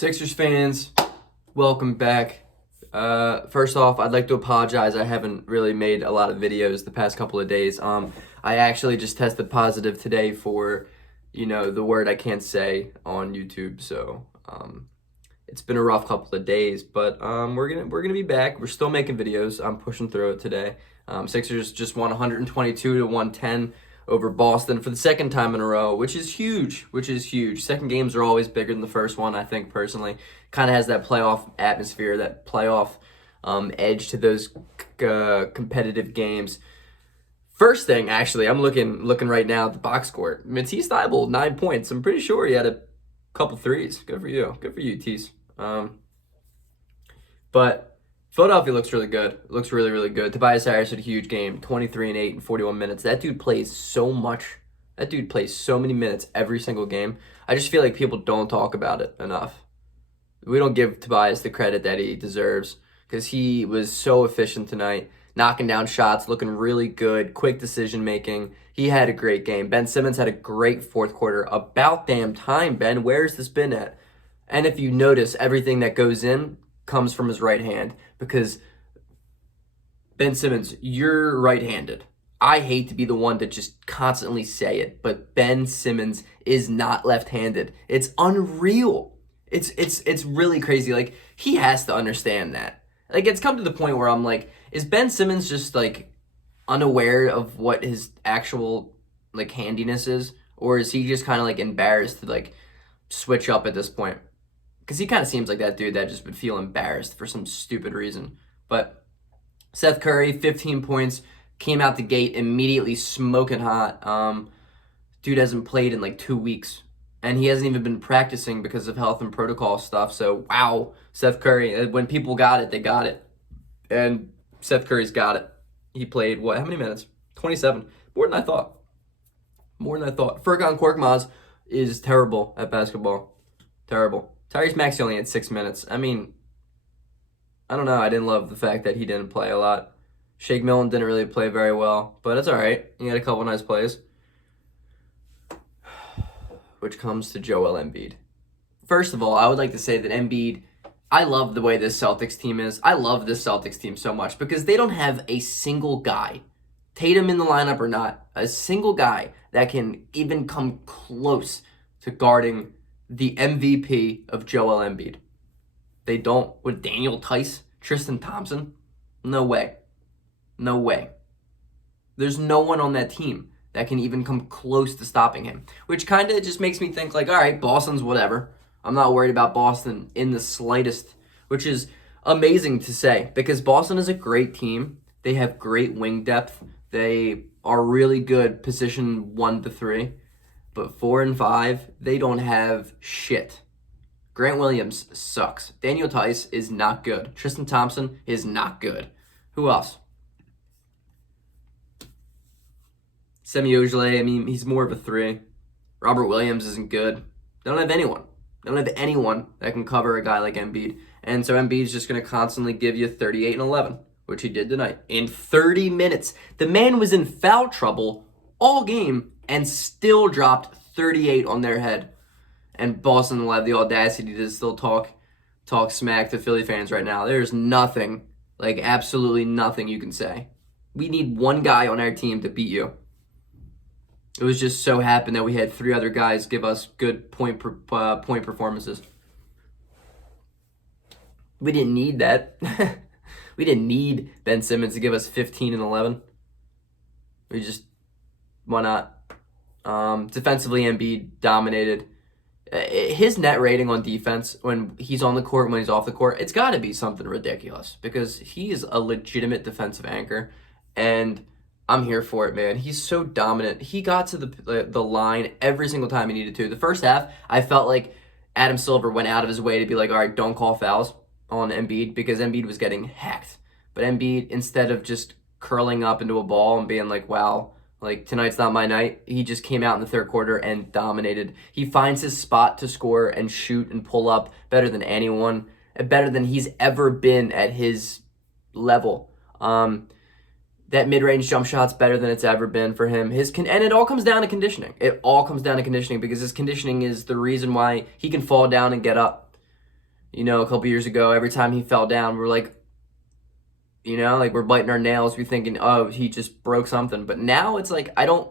Sixers fans, welcome back. First off, I'd like to apologize. I haven't really made a lot of videos the past couple of days. I actually just tested positive today for, the word I can't say on YouTube. So, it's been a rough couple of days, but we're gonna be back. We're still making videos. I'm pushing through it today. Sixers just won 122-110 over Boston for the second time in a row, which is huge. Second games are always bigger than the first one, I think, personally. Kind of has that playoff atmosphere, that playoff edge to those competitive games. First thing, actually, I'm looking right now at the box score. Matisse Thybulle, 9 points. I'm pretty sure he had a couple threes. Good for you. Good for you, Tease. But Philadelphia looks really good. Looks really, really good. Tobias Harris had a huge game, 23 and 8 in 41 minutes. That dude plays so much. That dude plays so many minutes every single game. I just feel like people don't talk about it enough. We don't give Tobias the credit that he deserves because he was so efficient tonight, knocking down shots, looking really good, quick decision making. He had a great game. Ben Simmons had a great fourth quarter. About damn time, Ben. Where's this been at? And if you notice, everything that goes in comes from his right hand because Ben Simmons, you're right-handed. I hate to be the one to just constantly say it, but Ben Simmons is not left-handed. It's unreal. It's really crazy. Like, he has to understand that. Like, it's come to the point where I'm like, is Ben Simmons just like unaware of what his actual like handiness is, or is he just kind of like embarrassed to like switch up at this point? Because he kind of seems like that dude that just would feel embarrassed for some stupid reason. But Seth Curry, 15 points, came out the gate immediately smoking hot. Dude hasn't played in like 2 weeks. And he hasn't even been practicing because of health and protocol stuff. So, wow, Seth Curry. When people got it, they got it. And Seth Curry's got it. He played, how many minutes? 27. More than I thought. Furkan Korkmaz is terrible at basketball. Terrible. Tyrese Maxey only had 6 minutes. I mean, I don't know. I didn't love the fact that he didn't play a lot. Shake Milton didn't really play very well, but it's all right. He had a couple nice plays. Which comes to Joel Embiid. First of all, I would like to say that Embiid, I love the way this Celtics team is. I love this Celtics team so much because they don't have a single guy, Tatum in the lineup or not, a single guy that can even come close to guarding the MVP of Joel Embiid. They don't. With Daniel Tice, Tristan Thompson, no way. There's no one on that team that can even come close to stopping him, which kind of just makes me think like, all right, Boston's whatever. I'm not worried about Boston in the slightest, which is amazing to say because Boston is a great team. They have great wing depth. They are really good position 1 to 3. But 4 and 5, they don't have shit. Grant Williams sucks. Daniel Tice is not good. Tristan Thompson is not good. Who else? Semi Ojeleye, I mean, he's more of a 3. Robert Williams isn't good. They don't have anyone. That can cover a guy like Embiid. And so Embiid's just going to constantly give you 38 and 11, which he did tonight. In 30 minutes. The man was in foul trouble all game and still dropped 38 on their head. And Boston will have the audacity to still talk smack to Philly fans right now. There's nothing, like absolutely nothing you can say. We need one guy on our team to beat you. It was just so happened that we had 3 other guys give us good point performances. We didn't need that. We didn't need Ben Simmons to give us 15 and 11. Why not? Defensively, Embiid dominated. His net rating on defense when he's on the court and when he's off the court, it's got to be something ridiculous because he's a legitimate defensive anchor, and I'm here for it, man. He's so dominant. He got to the line every single time he needed to. The first half, I felt like Adam Silver went out of his way to be like, all right, don't call fouls on Embiid because Embiid was getting hacked. But Embiid, instead of just curling up into a ball and being like, wow, like, tonight's not my night, he just came out in the third quarter and dominated. He finds his spot to score and shoot and pull up better than anyone, better than he's ever been at his level. That mid-range jump shot's better than it's ever been for him. And it all comes down to conditioning. It all comes down to conditioning because his conditioning is the reason why he can fall down and get up. You know, a couple years ago, every time he fell down, we're like, you know, like we're biting our nails. We're thinking, oh, he just broke something. But now it's like I don't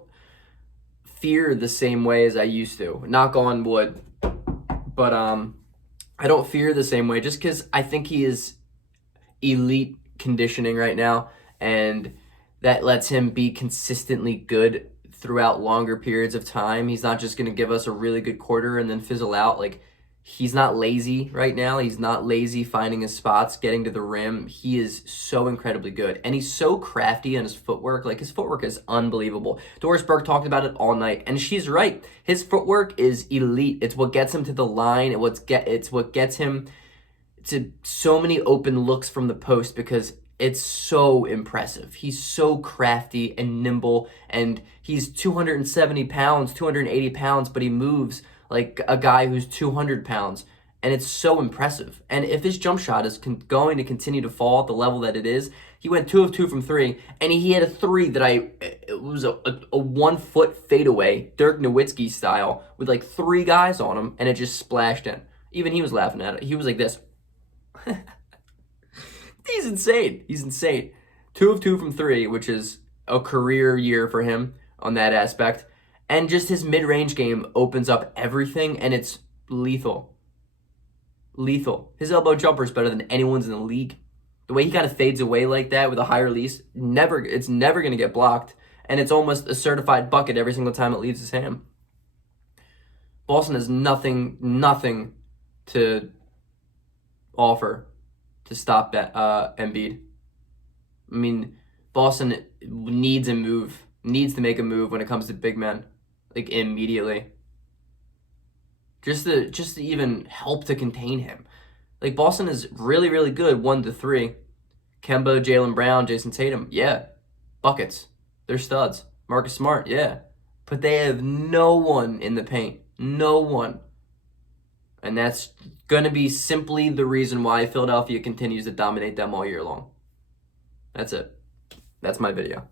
fear the same way as I used to. Knock on wood. But I don't fear the same way just because I think he is elite conditioning right now, and that lets him be consistently good throughout longer periods of time. He's not just going to give us a really good quarter and then fizzle out. Like, he's not lazy right now. He's not lazy finding his spots, getting to the rim. He is so incredibly good, and he's so crafty in his footwork. Like, his footwork is unbelievable. Doris Burke talked about it all night, and she's right. His footwork is elite. It's what gets him to the line. It's what gets him to so many open looks from the post because it's so impressive. He's so crafty and nimble, and he's 270 pounds, 280 pounds, but he moves like a guy who's 200 pounds, and it's so impressive. And if his jump shot is going to continue to fall at the level that it is, he went 2 of 2 from 3, and he had a 3 that it was a 1 foot fadeaway, Dirk Nowitzki style, with like 3 guys on him, and it just splashed in. Even he was laughing at it. He was like this. He's insane. He's insane. 2 of 2 from 3, which is a career year for him on that aspect. And just his mid-range game opens up everything, and it's lethal. Lethal. His elbow jumper is better than anyone's in the league. The way he kind of fades away like that with a high release, it's never going to get blocked. And it's almost a certified bucket every single time it leaves his hand. Boston has nothing to offer to stop Embiid. I mean, Boston needs to make a move when it comes to big men, like immediately. Just to even help to contain him. Like, Boston is really, really good 1 to 3. Kemba, Jaylen Brown, Jason Tatum, yeah. Buckets. They're studs. Marcus Smart, yeah. But they have no one in the paint. No one. And that's going to be simply the reason why Philadelphia continues to dominate them all year long. That's it. That's my video.